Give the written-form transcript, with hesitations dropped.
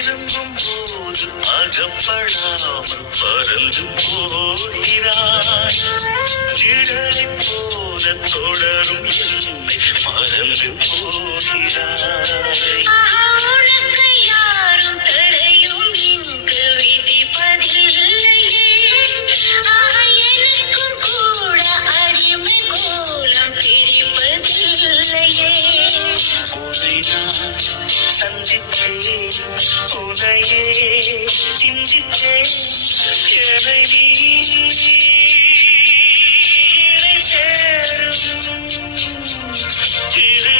நெருங்கும் போது அகப்படாமல் பறந்து போகிறாய். நிழலை போல தொடரும் என்னை மறந்து போகிறாய். யாரும் தடையும் இங்கு விதிப்பதில்லையே. எனக்கும் கூட அடிமை கோலம் பிடிப்பதில்லையே. உன்னை நான் சந்தித்தேன், உன்னையே சிந்தித்தேன். என்னை நீ இணை சேரும் திரு